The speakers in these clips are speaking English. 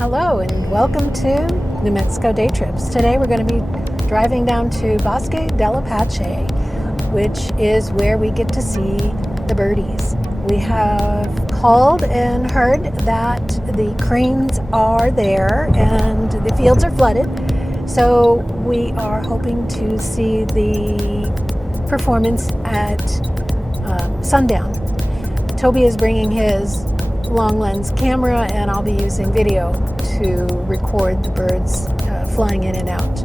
Hello and welcome to New Mexico Day Trips. Today we're going to be driving down to Bosque del Apache, which is where we get to see the birdies. We have called and heard that the cranes are there and the fields are flooded, so we are hoping to see the performance at sundown. Toby is bringing his long lens camera and I'll be using video to record the birds flying in and out.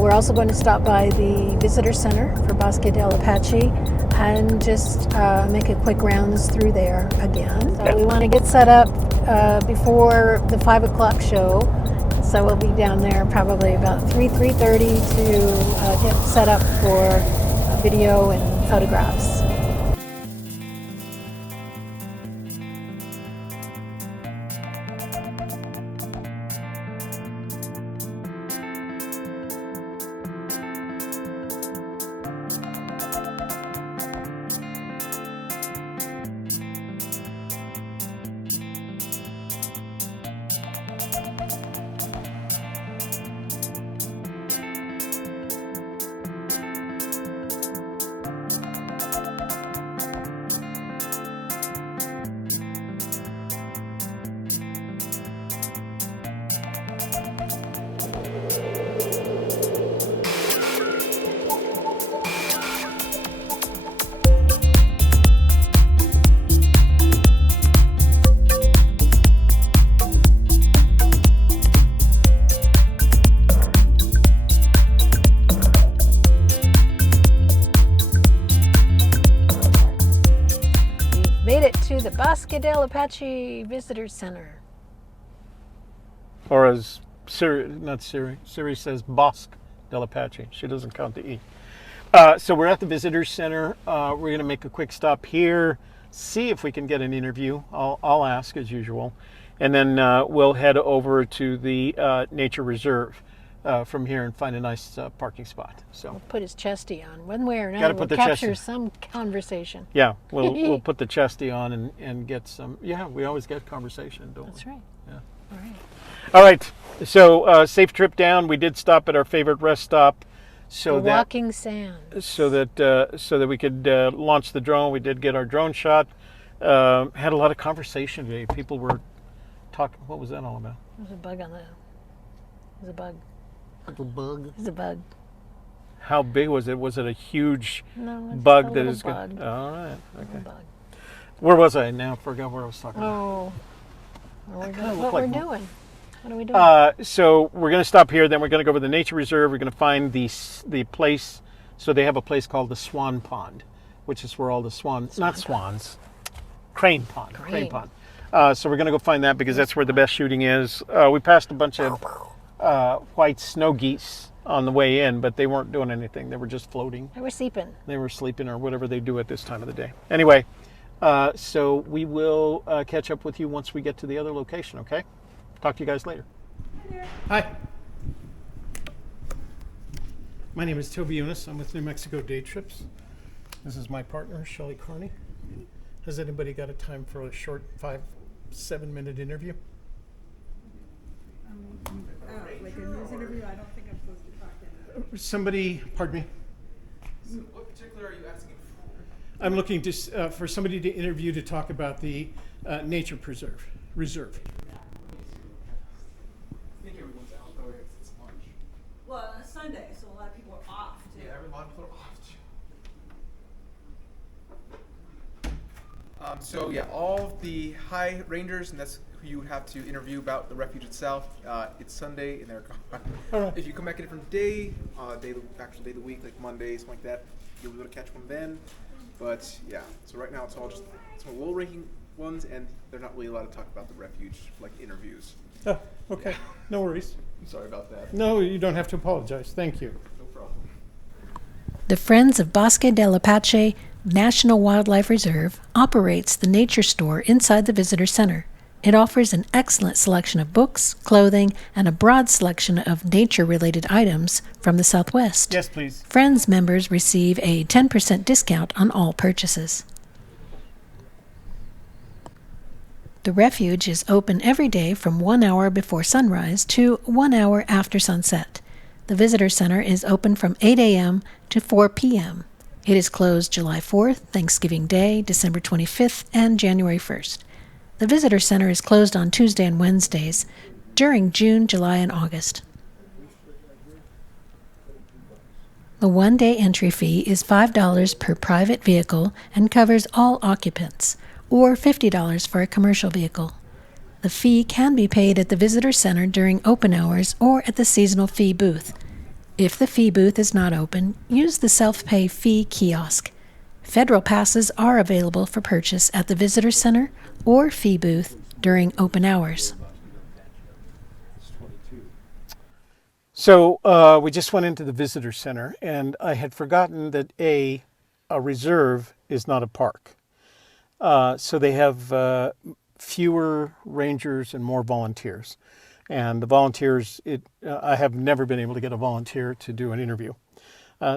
We're also going to stop by the visitor center for Bosque del Apache and just make a quick rounds through there again. So we want to get set up before the 5 o'clock show, so we'll be down there probably about 3:30 to get set up for video and photographs. Made it to the Bosque del Apache Visitor Center. Or as Siri says Bosque del Apache. She doesn't count the E. So we're at the Visitor Center. We're going to make a quick stop here, see if we can get an interview. I'll ask as usual. And then we'll head over to the nature reserve from here and find a nice parking spot. So we'll put his chesty on. One way or another, we'll capture some conversation. Yeah, we'll put the chesty on and get some. Yeah, we always get conversation, don't we? That's right. Yeah. All right. All right. So safe trip down. We did stop at our favorite rest stop, so the walking sands. So that we could launch the drone. We did get our drone shot. Had a lot of conversation today. People were talking. What was that all about? There's a bug on the. There's a bug. A bug. It's a bug. How big was it? Was it a huge bug that is good? All right. Okay. Bug. Where was I? Now I forgot where I was talking about. Oh. What we're doing? What are we doing? So we're going to stop here. Then we're going to go over to the nature reserve. We're going to find the place. So they have a place called the Swan Pond, which is where all the crane pond. Crane pond. So we're going to go find that because that's where the best shooting is. We passed a bunch of white snow geese on the way in, but they weren't doing anything. They were just floating. They were sleeping. Or whatever they do at this time of the day. Anyway, so we will catch up with you once we get to the other location, okay? Talk to you guys later. Hi. My name is Toby Eunice. I'm with New Mexico Day Trips. This is my partner, Shelley Carney. Has anybody got a time for a short 5-7 minute interview? Like a news interview? I don't think I'm supposed to talk to Somebody, pardon me? So what particular are you asking for? I'm looking to, for somebody to interview to talk about the nature reserve. I think everyone's out though. It's lunch. Well, it's Sunday, so a lot of people are off too. Yeah, a lot of people are off too. So yeah, all the high rangers, and that's who you would have to interview about the refuge itself. It's Sunday, and they're gone. All right. If you come back a different day, actual day of the week, like Monday, something like that, you'll be able to catch one then. But yeah, so right now it's all just some low-ranking ones, and they're not really allowed to talk about the refuge like interviews. Oh, okay. Yeah. No worries. I'm sorry about that. No, you don't have to apologize. Thank you. No problem. The Friends of Bosque del Apache National Wildlife Reserve operates the nature store inside the visitor center. It offers an excellent selection of books, clothing, and a broad selection of nature-related items from the Southwest. Yes, please. Friends members receive a 10% discount on all purchases. The Refuge is open every day from 1 hour before sunrise to 1 hour after sunset. The Visitor Center is open from 8 a.m. to 4 p.m. It is closed July 4th, Thanksgiving Day, December 25th, and January 1st. The Visitor Center is closed on Tuesday and Wednesdays during June, July, and August. The one-day entry fee is $5 per private vehicle and covers all occupants, or $50 for a commercial vehicle. The fee can be paid at the Visitor Center during open hours or at the seasonal fee booth. If the fee booth is not open, use the self-pay fee kiosk. Federal passes are available for purchase at the Visitor Center or fee booth during open hours. So we just went into the Visitor Center, and I had forgotten that a reserve is not a park. So they have fewer rangers and more volunteers. And the volunteers, I have never been able to get a volunteer to do an interview.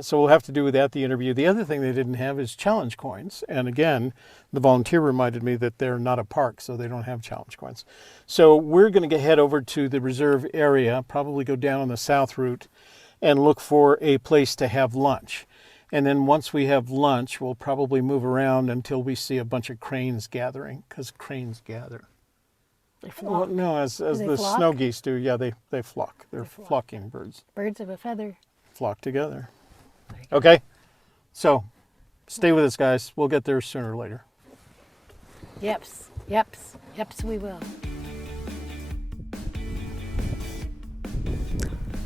So we'll have to do that, the interview. The other thing they didn't have is challenge coins. And again, the volunteer reminded me that they're not a park, so they don't have challenge coins. So we're going to head over to the reserve area, probably go down on the south route, and look for a place to have lunch. And then once we have lunch, we'll probably move around until we see a bunch of cranes gathering, because cranes gather. They flock. Well, no, as they the flock? snow geese do. Yeah, they flock. They're flocking birds. Birds of a feather. Flock together. Okay, so stay with us, guys. We'll get there sooner or later. Yeps, we will.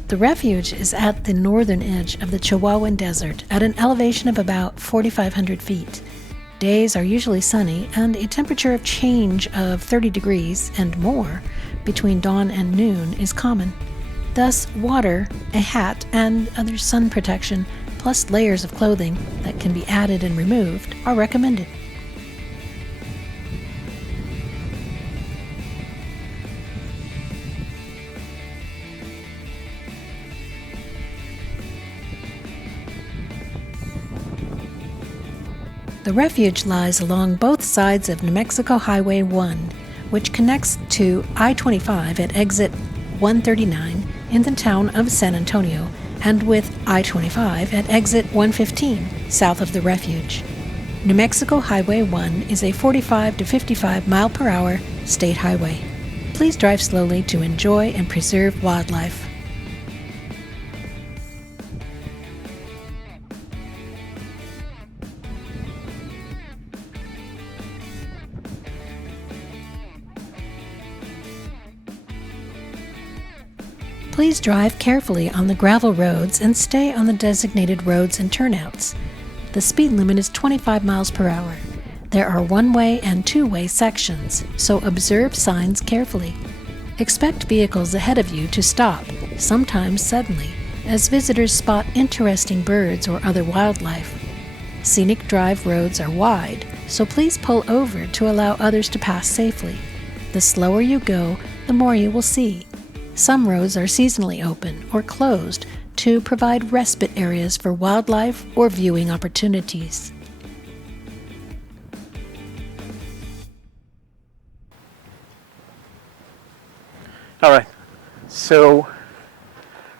The Refuge is at the northern edge of the Chihuahuan Desert at an elevation of about 4,500 feet. Days are usually sunny, and a temperature of change of 30 degrees and more between dawn and noon is common. Thus, water, a hat, and other sun protection, plus layers of clothing that can be added and removed, are recommended. The Refuge lies along both sides of New Mexico Highway 1, which connects to I-25 at exit 139 in the town of San Antonio, and with I-25 at exit 115 south of the Refuge. New Mexico Highway 1 is a 45 to 55 mile per hour state highway. Please drive slowly to enjoy and preserve wildlife. Please drive carefully on the gravel roads and stay on the designated roads and turnouts. The speed limit is 25 miles per hour. There are one-way and two-way sections, so observe signs carefully. Expect vehicles ahead of you to stop, sometimes suddenly, as visitors spot interesting birds or other wildlife. Scenic drive roads are wide, so please pull over to allow others to pass safely. The slower you go, the more you will see. Some roads are seasonally open or closed to provide respite areas for wildlife or viewing opportunities. All right, so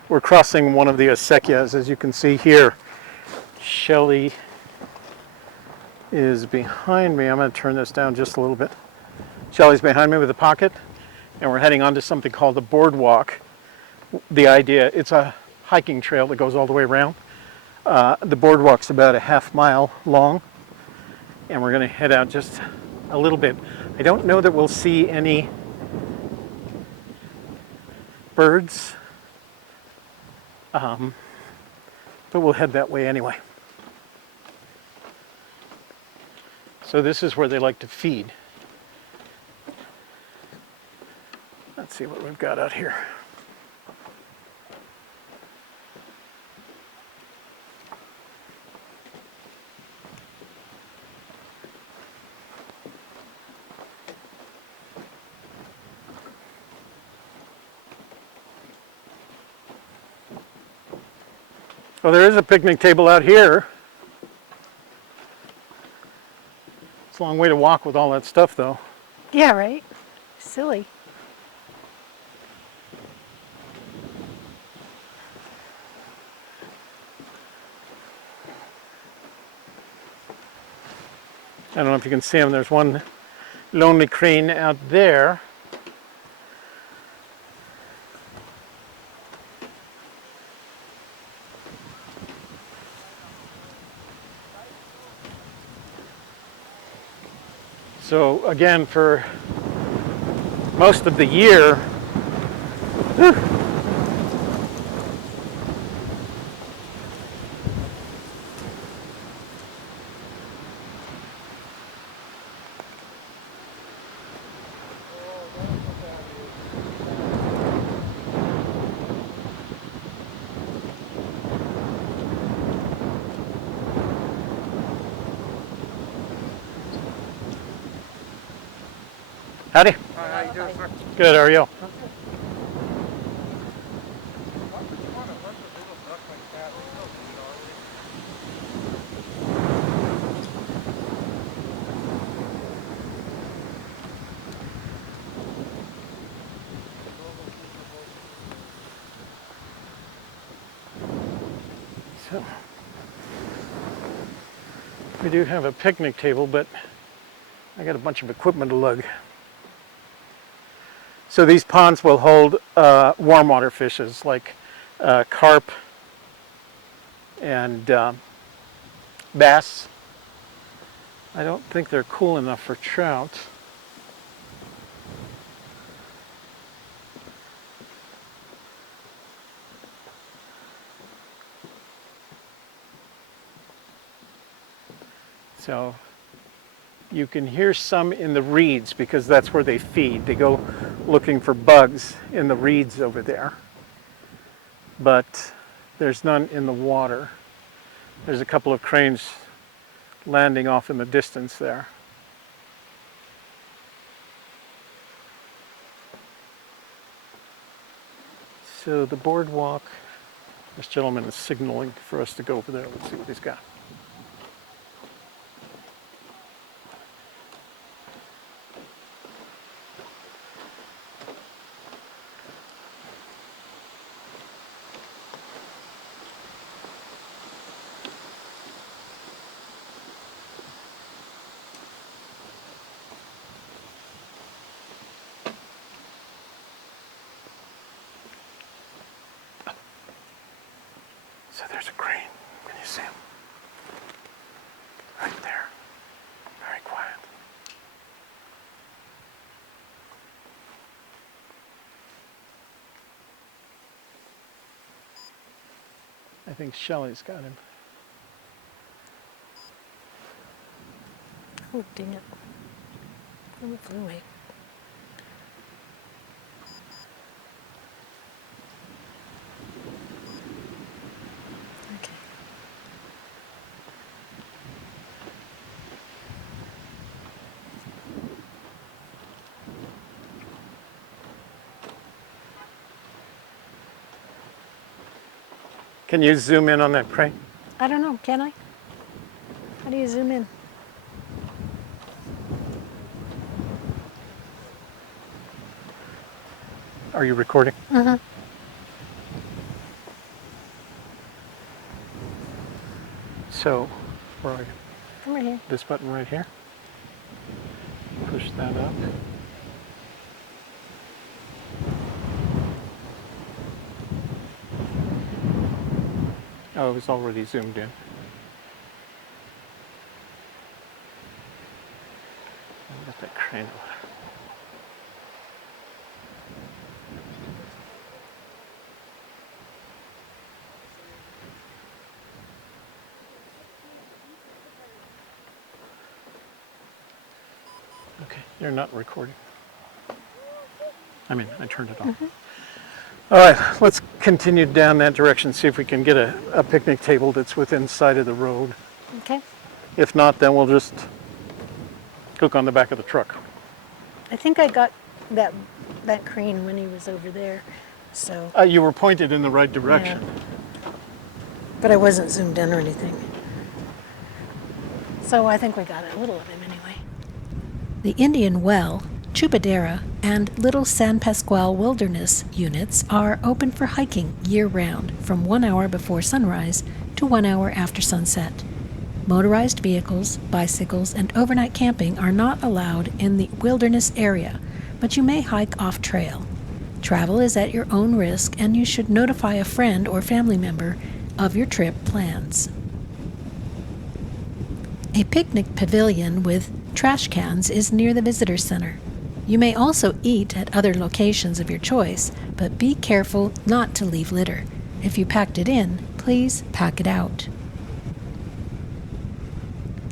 we're crossing one of the acequias, as you can see here. Shelley is behind me. I'm going to turn this down just a little bit. Shelley's behind me with a pocket, and we're heading onto something called the boardwalk. The idea, it's a hiking trail that goes all the way around. The boardwalk's about a half mile long, and we're going to head out just a little bit. I don't know that we'll see any birds, but we'll head that way anyway. So this is where they like to feed. Let's see what we've got out here. Well, there is a picnic table out here. It's a long way to walk with all that stuff, though. Yeah, right? Silly. I don't know if you can see them. There's one lonely crane out there. So again, for most of the year, howdy. Hi, how you doing, sir? Good, how are you? So, we do have a picnic table, but I got a bunch of equipment to lug. So these ponds will hold warm water fishes like carp and bass. I don't think they're cool enough for trout. So you can hear some in the reeds because that's where they feed. They go looking for bugs in the reeds over there. But there's none in the water. There's a couple of cranes landing off in the distance there. So the boardwalk, this gentleman is signaling for us to go over there. Let's see what he's got. So there's a crane. Can you see him? Right there. Very quiet. I think Shelley's got him. Oh, dang it. Oh, it flew away. Okay. Can you zoom in on that crane? I don't know, can I? How do you zoom in? Are you recording? Mm-hmm. So, where are you? I'm right here. This button right here. Push that up. Oh, it was already zoomed in. I'll get that crane over. Okay, you're not recording. I mean, I turned it off. Mm-hmm. All right, let's continue down that direction, see if we can get a picnic table that's within sight of the road. Okay. If not, then we'll just cook on the back of the truck. I think I got that crane when he was over there. So, You were pointed in the right direction. but I wasn't zoomed in or anything. So I think we got a little of him anyway. The Indian well Chupadera and Little San Pascual Wilderness units are open for hiking year-round from 1 hour before sunrise to 1 hour after sunset. Motorized vehicles, bicycles, and overnight camping are not allowed in the wilderness area, but you may hike off-trail. Travel is at your own risk, and you should notify a friend or family member of your trip plans. A picnic pavilion with trash cans is near the visitor center. You may also eat at other locations of your choice, but be careful not to leave litter. If you packed it in, please pack it out.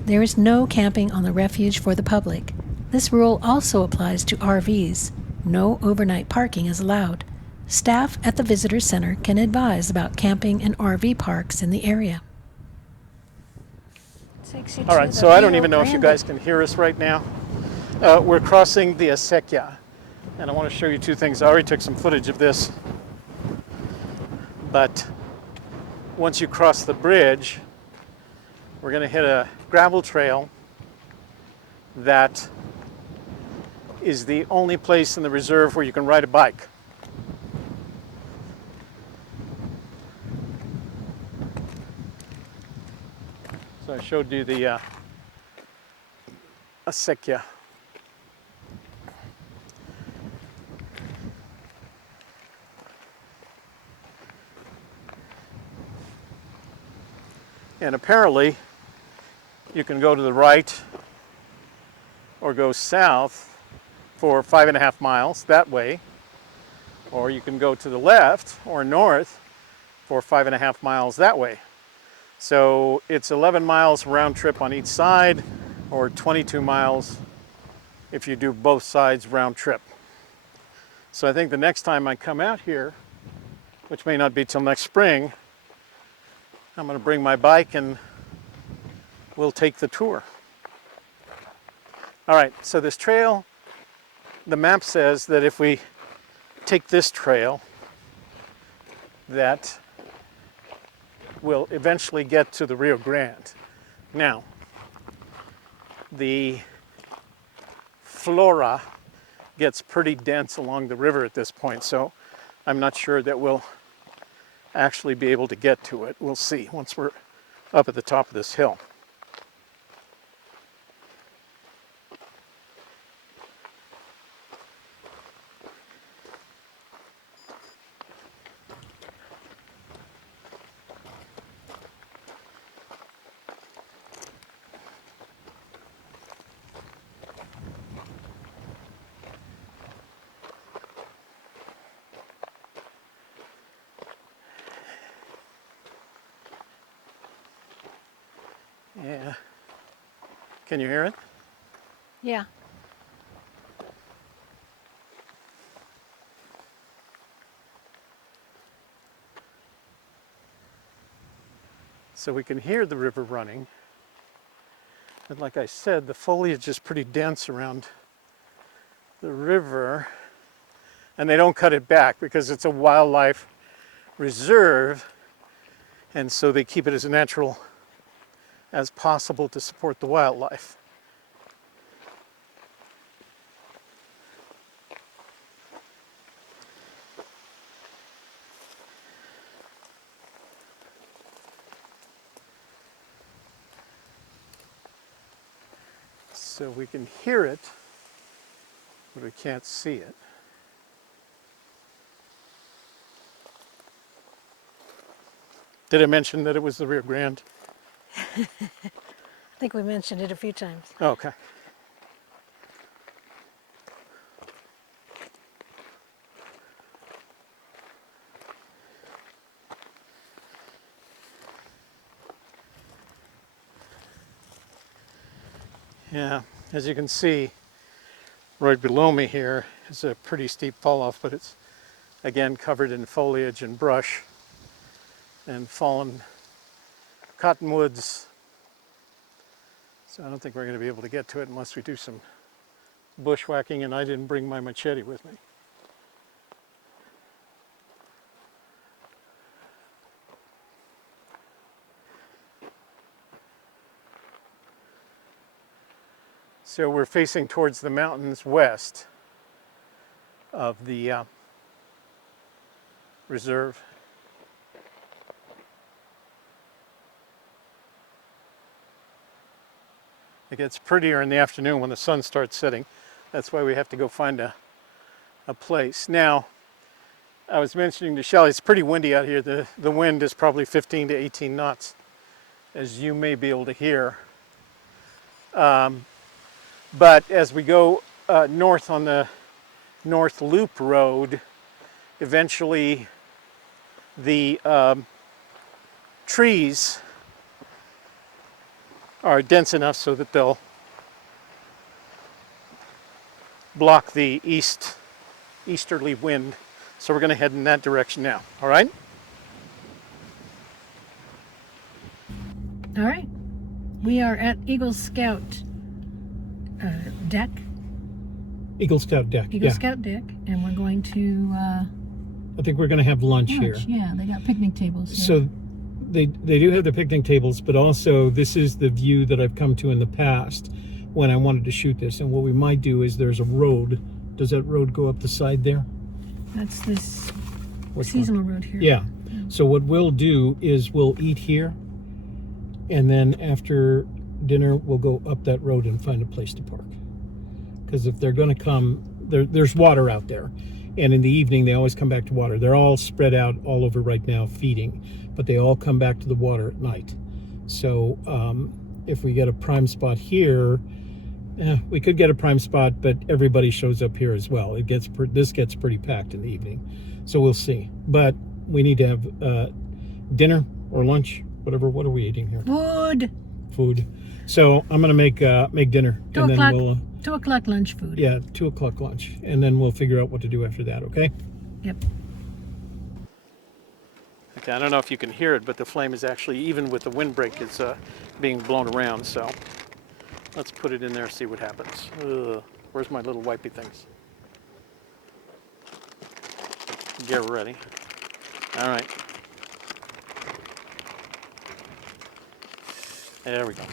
There is no camping on the refuge for the public. This rule also applies to RVs. No overnight parking is allowed. Staff at the visitor center can advise about camping in RV parks in the area. All right, so I don't even know if you guys can hear us right now. We're crossing the Acequia, and I want to show you two things. I already took some footage of this, but once you cross the bridge, we're going to hit a gravel trail that is the only place in the reserve where you can ride a bike. So I showed you the Acequia. And apparently you can go to the right or go south for 5.5 miles that way, or you can go to the left or north for 5.5 miles that way. So it's 11 miles round trip on each side, or 22 miles if you do both sides round trip. So I think the next time I come out here, which may not be till next spring, I'm going to bring my bike and we'll take the tour. All right, so this trail, the map says that if we take this trail, that we'll eventually get to the Rio Grande. Now, the flora gets pretty dense along the river at this point, so I'm not sure that we'll actually be able to get to it. We'll see once we're up at the top of this hill. Yeah. Can you hear it? Yeah. So we can hear the river running. But like I said, the foliage is pretty dense around the river, and they don't cut it back because it's a wildlife reserve, and so they keep it as natural as possible to support the wildlife. So we can hear it, but we can't see it. Did I mention that it was the Rio Grande? I think we mentioned it a few times. Oh, okay. Yeah, as you can see, right below me here is a pretty steep fall off, but it's again covered in foliage and brush and fallen cottonwoods. So I don't think we're going to be able to get to it unless we do some bushwhacking, and I didn't bring my machete with me. So we're facing towards the mountains west of the reserve. It gets prettier in the afternoon when the sun starts setting. That's why we have to go find a place. Now, I was mentioning to Shelley, it's pretty windy out here. The wind is probably 15 to 18 knots, as you may be able to hear. But as we go north on the North Loop Road, eventually the trees are dense enough so that they'll block the easterly wind. So we're going to head in that direction now. All right? All right. We are at Eagle Scout deck. Eagle Scout deck. Eagle Scout deck, and we're going to I think we're going to have lunch here. Yeah, they got picnic tables here. So they do have the picnic tables, but also this is the view that I've come to in the past when I wanted to shoot this. And what we might do is there's a road. Does that road go up the side there? That's this Which seasonal road here. Yeah. So what we'll do is we'll eat here, and then after dinner we'll go up that road and find a place to park. Because if they're going to come, there's water out there, and in the evening they always come back to water. They're all spread out all over right now feeding, but they all come back to the water at night. So if we get a prime spot here, we could get a prime spot, but everybody shows up here as well. This gets pretty packed in the evening, so we'll see. But we need to have dinner or lunch, whatever. What are we eating here? Food. So I'm gonna make dinner, and then we'll 2 o'clock lunch food. Yeah, 2 o'clock lunch, and then we'll figure out what to do after that. Okay. Yep. Okay. I don't know if you can hear it, but the flame is actually, even with the windbreak, is being blown around. So let's put it in there, see what happens. Where's my little wipey things? Get ready. All right. There we go.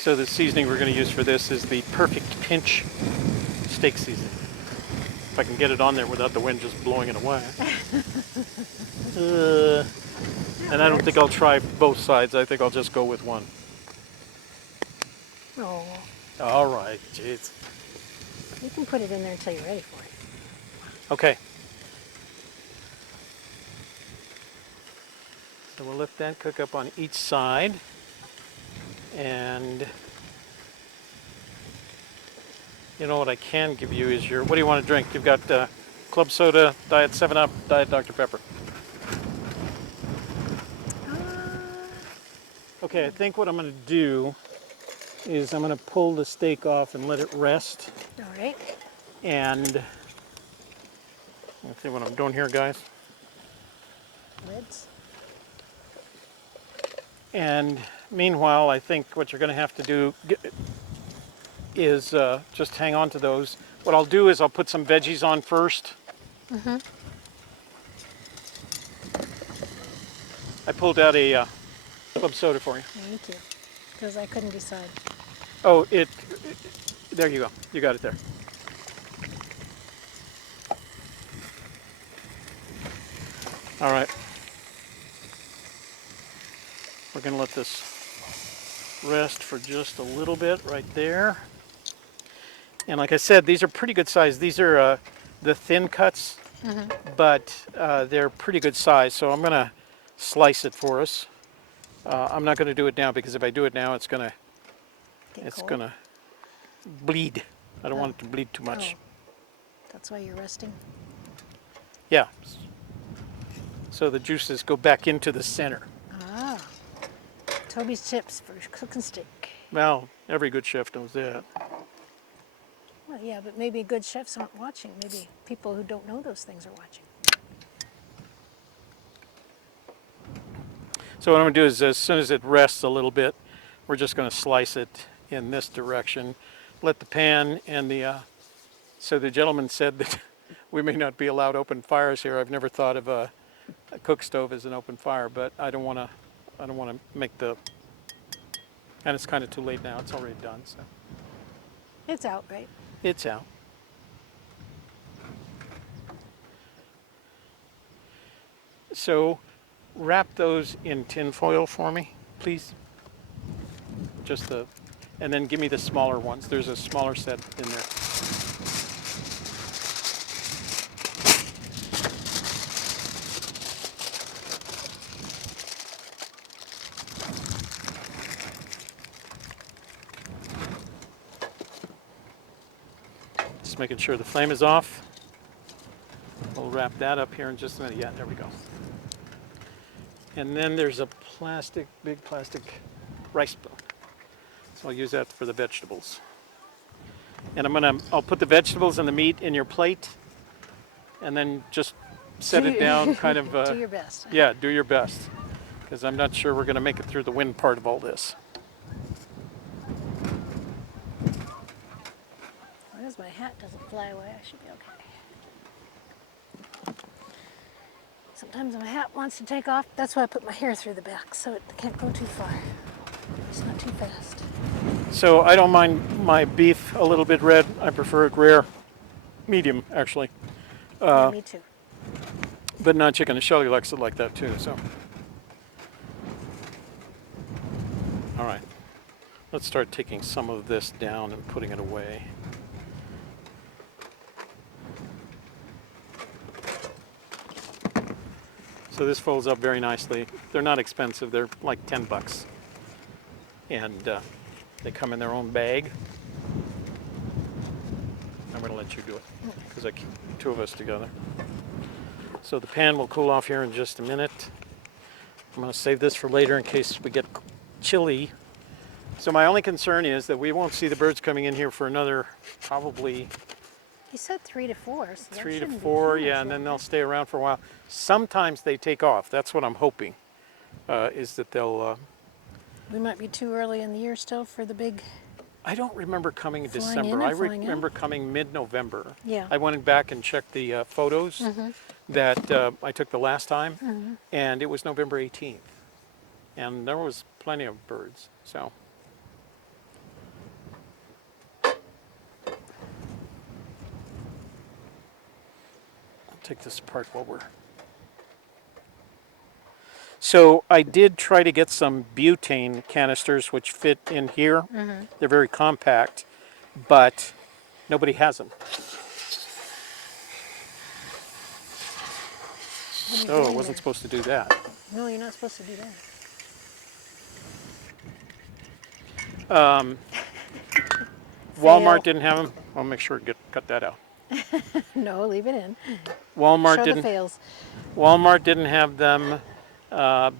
So the seasoning we're going to use for this is the Perfect Pinch steak seasoning. If I can get it on there without the wind just blowing it away. And I don't think I'll try both sides. I think I'll just go with one. Oh, All right, jeez. you can put it in there until you're ready for it. Okay. So we'll let that cook up on each side. And you know what I can give you is what do you want to drink? You've got club soda, Diet 7-Up, Diet Dr. Pepper. Okay, I think what I'm going to do is I'm going to pull the steak off and let it rest. All right. And let's see what I'm doing here, guys. Lids. And meanwhile, I think what you're going to have to do is just hang on to those. What I'll do is I'll put some veggies on first. Mm-hmm. I pulled out a club soda for you. Thank you. Because I couldn't decide. Oh, there you go. You got it there. All right. We're going to let this rest for just a little bit right there. And like I said, these are pretty good size. These are the thin cuts, but they're pretty good size. So I'm going to slice it for us. I'm not going to do it now because if I do it now, it's going to bleed. I don't want it to bleed too much. Oh. That's why you're resting? Yeah. So the juices go back into the center. Ah. Toby's tips for cooking steak. Well, every good chef knows that. Well, yeah, but maybe good chefs aren't watching. Maybe people who don't know those things are watching. So what I'm going to do is as soon as it rests a little bit, we're just going to slice it in this direction. Let the pan and the So the gentleman said that we may not be allowed open fires here. I've never thought of a cook stove as an open fire, but I don't want to make the, and it's kind of too late now. It's already done, so It's out, right? it's out. So wrap those in tin foil for me, please. Just the, and then give me the smaller ones. There's a smaller set in there. Just making sure the flame is off. We'll wrap that up here in just a minute. Yeah, there we go. And then there's a big plastic rice spoon. So I'll use that for the vegetables. And I'll put the vegetables and the meat in your plate, and then just set it down kind of. Do your best. Yeah, do your best, because I'm not sure we're going to make it through the wind part of all this. As long as my hat doesn't fly away, I should be okay. Sometimes my hat wants to take off. That's why I put my hair through the back, so it can't go too far. It's not too fast. So I don't mind my beef a little bit red. I prefer it rare, medium actually, Yeah, me too. but not chicken. And Shelley likes it like that too. So, all right, let's start taking some of this down and putting it away. So this folds up very nicely. They're not expensive. They're like $10, and they come in their own bag. I'm going to let you do it because I keep two of us together. So the pan will cool off here in just a minute. I'm going to save this for later in case we get chilly. So my only concern is that we won't see the birds coming in here for another probably He said 3 to 4. So that 3 to shouldn't be 4, too yeah, much and then longer. they'll stay around for a while. Sometimes they take off. That's what I'm hoping, is that they'll. We might be too early in the year still for the big. I don't remember coming in Flying December. in I and flying remember coming mid-November. Yeah. I went back and checked the photos that I took the last time, and it was November 18th, and there was plenty of birds. So. Take this apart while we're. So I did try to get some butane canisters which fit in here. They're very compact, but nobody has them. What are you Oh, I doing wasn't there? supposed to do that. No, you're not supposed to do that. Walmart didn't have them. I'll make sure to cut that out. No, leave it in. Walmart Show the didn't. fails. Walmart didn't have them.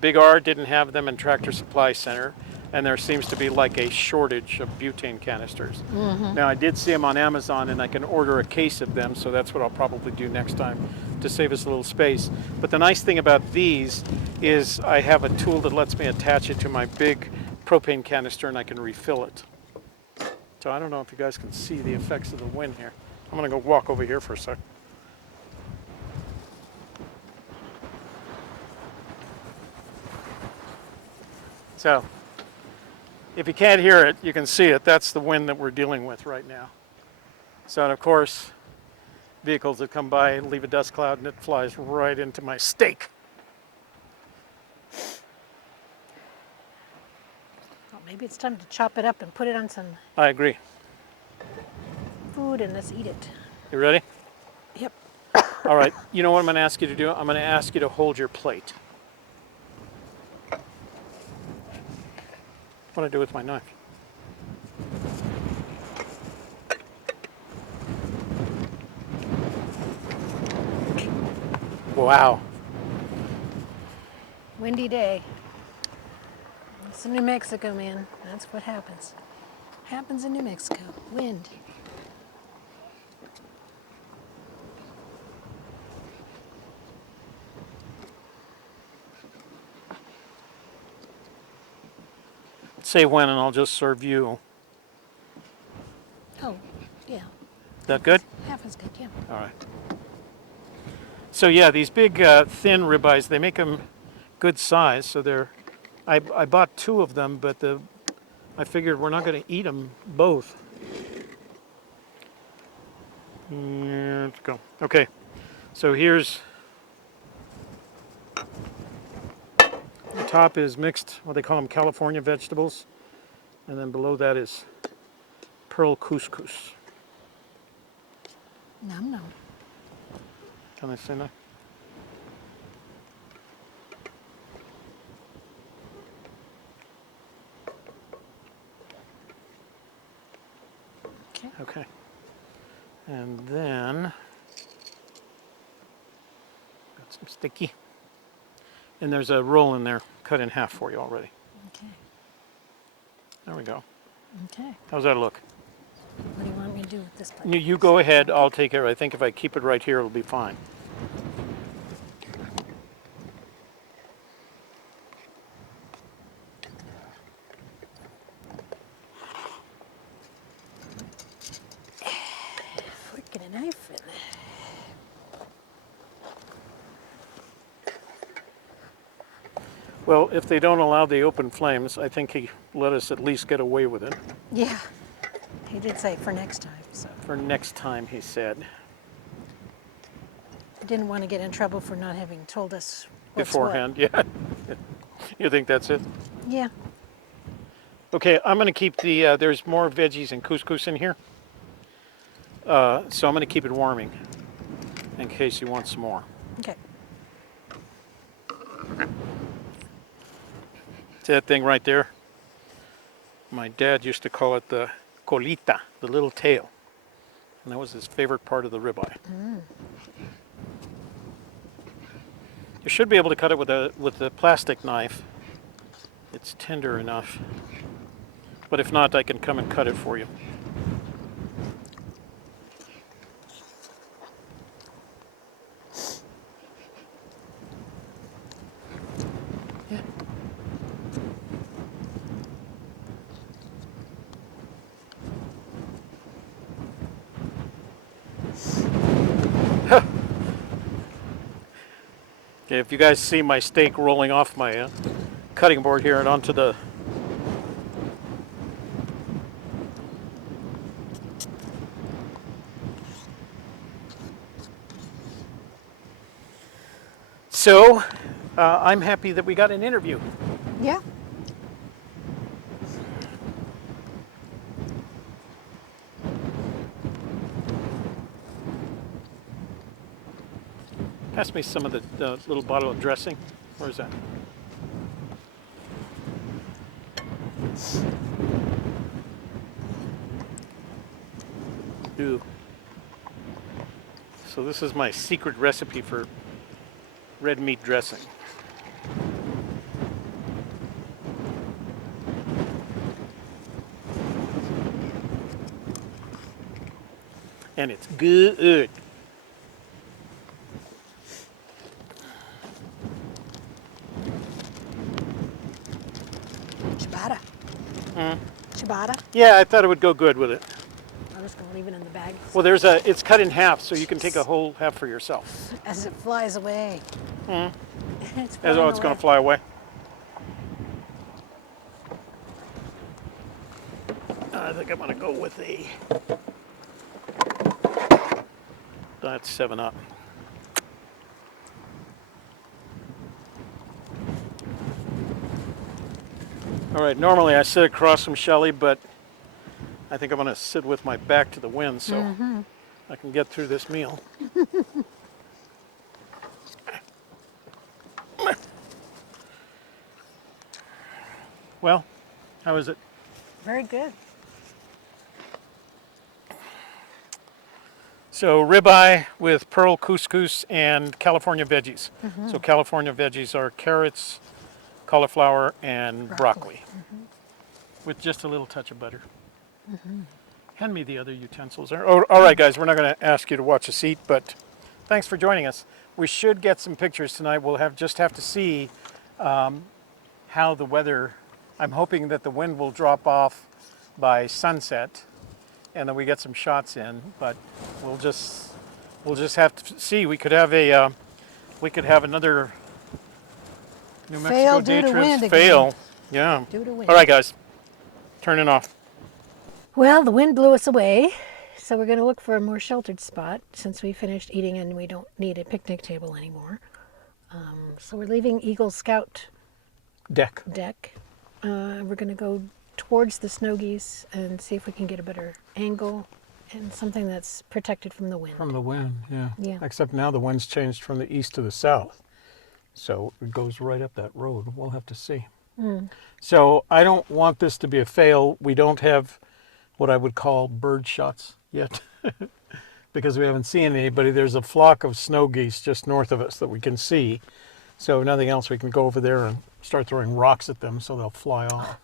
Big R didn't have them in Tractor Supply Center, and there seems to be like a shortage of butane canisters. Now I did see them on Amazon, and I can order a case of them, so that's what I'll probably do next time to save us a little space. But the nice thing about these is I have a tool that lets me attach it to my big propane canister, and I can refill it. So I don't know if you guys can see the effects of the wind here. I'm gonna go walk over here for a sec. So, if you can't hear it, you can see it. That's the wind that we're dealing with right now. So, and of course, vehicles that come by and leave a dust cloud and it flies right into my steak. Well, maybe it's time to chop it up and put it on some I agree. food and let's eat it. You ready? Yep. All right. You know what I'm going to ask you to do? I'm going to ask you to hold your plate. What do I do with my knife? Wow. Windy day. It's in New Mexico, man. That's what happens. Happens in New Mexico. Wind. Say when and I'll just serve you. Oh, yeah. That good? Half is good, yeah. All right. So yeah, these big thin ribeyes, they make them good size. So they're, I bought 2 of them, but I figured we're not going to eat them both. Let's go. Okay, so here's, the top is mixed, what they call them, California vegetables. And then below that is pearl couscous. Nom nom. Can I say that? Okay. Okay. And then, got some sticky. And there's a roll in there, cut in half for you already. Okay. There we go. Okay. How's that look? What do you want me to do with this part? You go ahead, I'll take care. I think if I keep it right here, it'll be fine. Fork and a knife. Well, if they don't allow the open flames, I think he let us at least get away with it. Yeah. He did say for next time, so. For next time, he said. I didn't want to get in trouble for not having told us what's Beforehand, yeah. You think that's it? what. Yeah. Okay, I'm going to keep the, there's more veggies and couscous in here. So I'm going to keep it warming in case you want some more. Okay. See that thing right there? My dad used to call it the colita, the little tail. And that was his favorite part of the ribeye. You should be able to cut it with a plastic knife. It's tender enough. But if not, I can come and cut it for you. Yeah. Okay, if you guys see my steak rolling off my cutting board here and onto the So, I'm happy that we got an interview. Yeah. Pass me some of the little bottle of dressing. Where's that? Ooh. So this is my secret recipe for red meat dressing. And it's good. Ciabatta. Ciabatta. Yeah, I thought it would go good with it. I'm just going to leave it in the bag Well, it's cut in half, so you can take a whole half for yourself. as it flies away. It's It's flying going to away. fly away. I think I'm going to go with that's 7-Up. All right, normally I sit across from Shelley, but I think I'm going to sit with my back to the wind so I can get through this meal. Well, how is it? Very good. So ribeye with pearl couscous and California veggies. So California veggies are carrots, cauliflower, and broccoli. With just a little touch of butter. Hand me the other utensils. Oh, all right, guys, we're not going to ask you to watch a seat, but thanks for joining us. We should get some pictures tonight. We'll just have to see how the weather. I'm hoping that the wind will drop off by sunset, and then we get some shots in. But we'll just have to see. We could have another New Mexico Fail day due to wind trips again. fail. Yeah. Due to wind. All right, guys, turn it off. Well, the wind blew us away, so we're going to look for a more sheltered spot since we finished eating and we don't need a picnic table anymore. So we're leaving Eagle Scout Deck. deck. We're going to go towards the snow geese and see if we can get a better angle and something that's protected from the wind. From the wind, yeah. Yeah. Except now the wind's changed from the east to the south. So it goes right up that road. We'll have to see. So I don't want this to be a fail. We don't have what I would call bird shots yet because we haven't seen anybody. There's a flock of snow geese just north of us that we can see. So if nothing else, we can go over there and start throwing rocks at them so they'll fly off.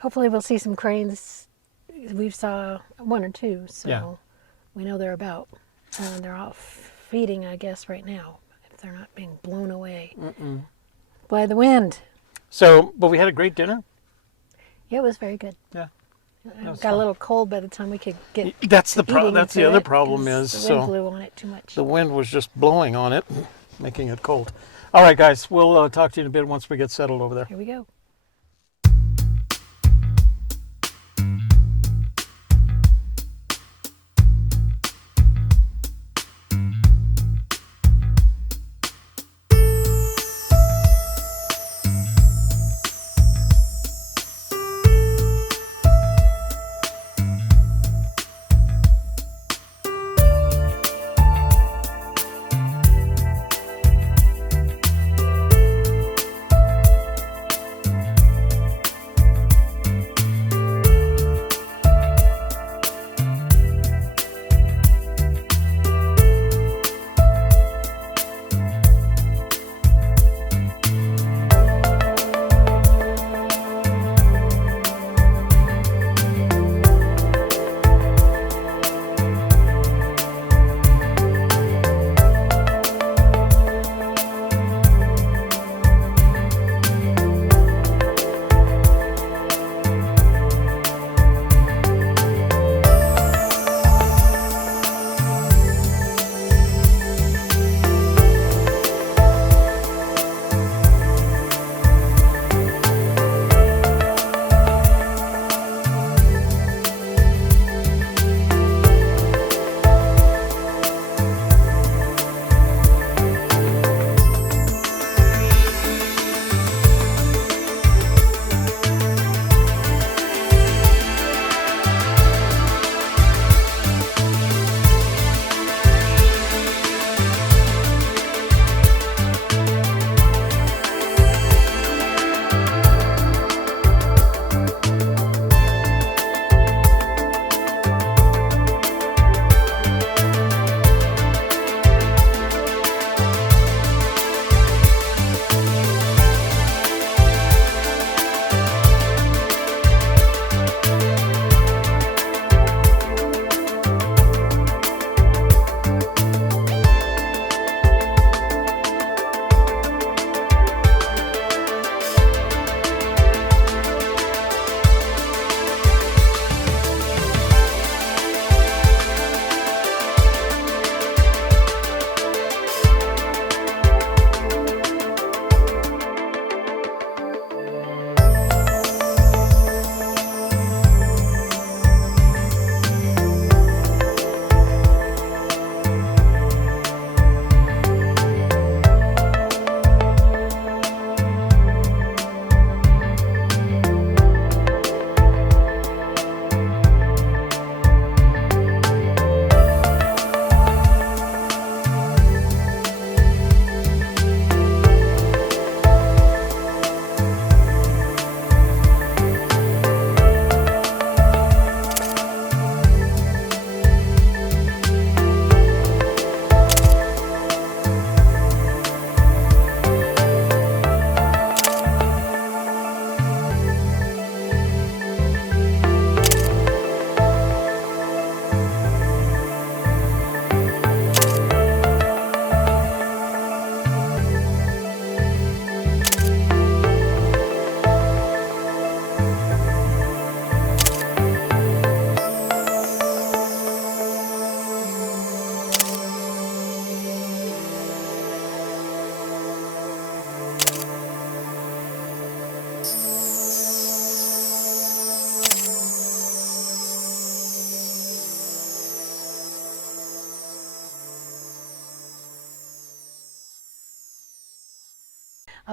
Hopefully we'll see some cranes. We've saw one or two, so Yeah. we know they're about. They're off feeding, I guess, right now, if they're not being blown away by the wind. So, but we had a great dinner. Yeah, it was very good. Yeah. It was got fun. a little cold by the time we could get. That's the eating That's the into other it, problem 'cause is the wind so blew on it too much. the wind was just blowing on it, making it cold. All right, guys, we'll talk to you in a bit once we get settled over there. Here we go.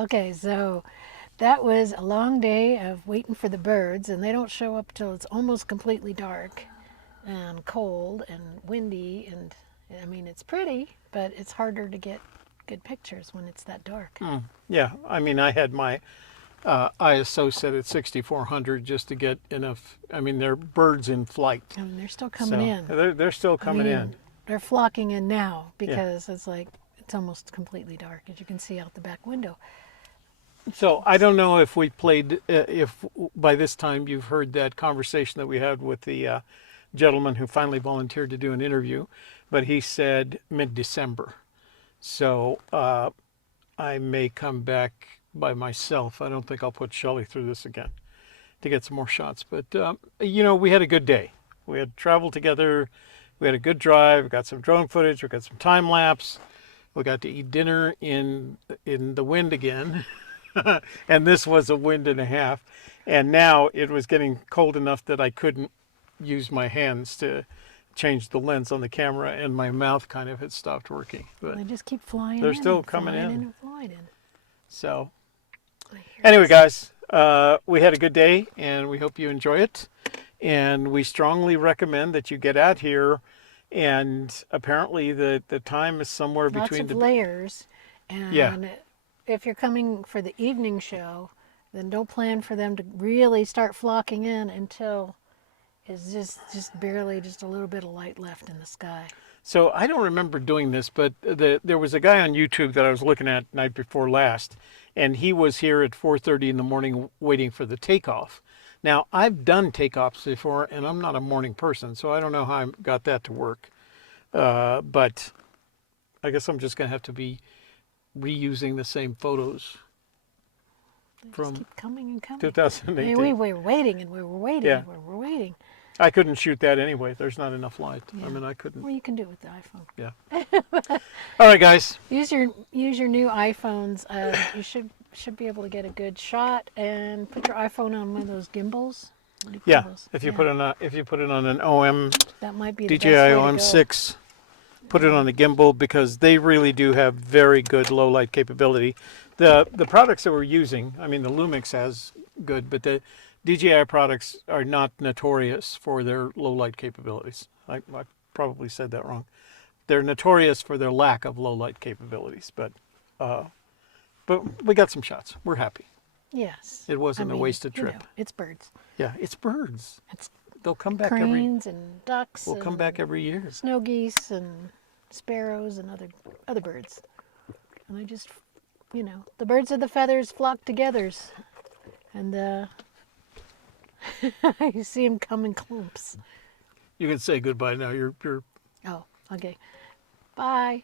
Okay, so that was a long day of waiting for the birds, and they don't show up till it's almost completely dark and cold and windy. And I mean, it's pretty, but it's harder to get good pictures when it's that dark. Yeah, I mean, I had my ISO set at 6400 just to get enough. I mean, they're birds in flight. I mean, they're still coming in. They're still coming in. They're flocking in now because it's like it's almost completely dark, as you can see out the back window. So I don't know if we played, if by this time you've heard that conversation that we had with the gentleman who finally volunteered to do an interview, but he said mid-December. So I may come back by myself. I don't think I'll put Shelley through this again to get some more shots. But, you know, we had a good day. We had traveled together. We had a good drive. We got some drone footage. We got some time lapse. We got to eat dinner in the wind again. And this was a wind and a half. And now it was getting cold enough that I couldn't use my hands to change the lens on the camera, and my mouth kind of had stopped working. But They just keep flying they're in. still and coming flying in. and flying in. So I hear anyway, it. guys, we had a good day, and we hope you enjoy it. And we strongly recommend that you get out here. And apparently the time is somewhere Lots between of layers. And Yeah. if you're coming for the evening show, then don't plan for them to really start flocking in until it's just barely just a little bit of light left in the sky. So I don't remember doing this, but there was a guy on YouTube that I was looking at night before last, and he was here at 4:30 in the morning waiting for the takeoff. Now, I've done takeoffs before, and I'm not a morning person, so I don't know how I got that to work. But I guess I'm just going to have to be reusing the same photos They just from keep coming and coming. 2018. We were waiting and we were waiting Yeah. and we were waiting. I couldn't shoot that anyway. There's not enough light. Yeah. I mean, I couldn't. Well, you can do it with the iPhone. Yeah. All right, guys. Use your new iPhones. You should be able to get a good shot, and put your iPhone on one of those gimbals. What do you call Yeah. those? If you put it on an OM that might be the DJI best way to go. OM6, put it on the gimbal, because they really do have very good low light capability. The products that we're using, I mean, the Lumix has good, but the DJI products are not notorious for their low light capabilities. I probably said that wrong. They're notorious for their lack of low light capabilities, but we got some shots. We're happy. Yes. It wasn't a wasted you trip. know, it's birds. Yeah, it's birds. It's They'll come back cranes and ducks. We'll come back every year. Snow geese and sparrows and other birds. And they just, the birds of the feathers flock together, and you see them come in clumps. You can say goodbye now. You're Oh, okay. Bye.